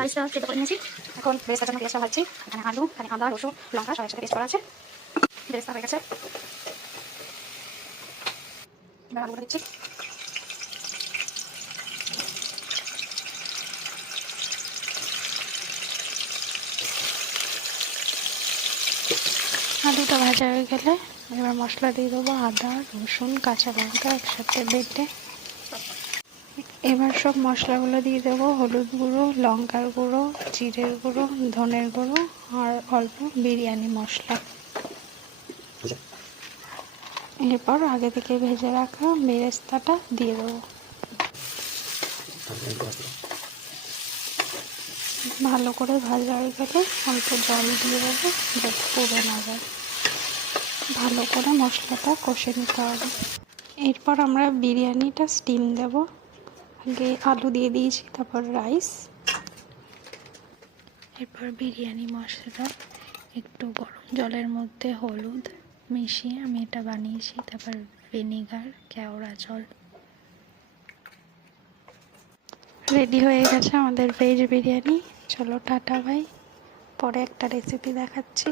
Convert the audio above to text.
রাইসটা সেদ্ধ করে নিয়েছি। এখন বেরেস্তার জন্য পেঁয়াজটা ভাজছি। এখানে আলু, এখানে আদা, রসুন, লঙ্কা সব একসাথে পেস্ট করা আছে। বেরেস্তা হয়ে গেছে, এবার আলুগুলো দিচ্ছি। আলুটা ভাজা হয়ে গেলে এবার মশলা দিয়ে দেবো, আদা, রসুন, কাঁচা লঙ্কা একসাথে বেটে। এবার সব মশলাগুলো দিয়ে দেবো, হলুদ গুঁড়ো, লঙ্কার গুঁড়ো, জিরের গুঁড়ো, ধনের গুঁড়ো আর অল্প বিরিয়ানি মশলা। এরপর আগে থেকে ভেজে রাখা বেরেস্তাটা দিয়ে দেবো। ভালো করে ভাজা হয়ে গেলে অল্প জল দিয়ে দেবো যাতে পুড়ে না যায়। ভালো করে মশলাটা কষে নিতে হবে। এরপর আমরা বিরিয়ানিটা স্টিম দেব। আগে আলু দিয়ে দিয়েছি, তারপর রাইস, এরপর বিরিয়ানি মশলা, একটু গরম জলের মধ্যে হলুদ মিশিয়ে আমি এটা বানিয়েছি, তারপর ভিনেগার, কেওড়া জল। রেডি হয়ে গেছে আমাদের ভেজ বিরিয়ানি। চলো টাটা ভাই, পরে একটা রেসিপি দেখাচ্ছি।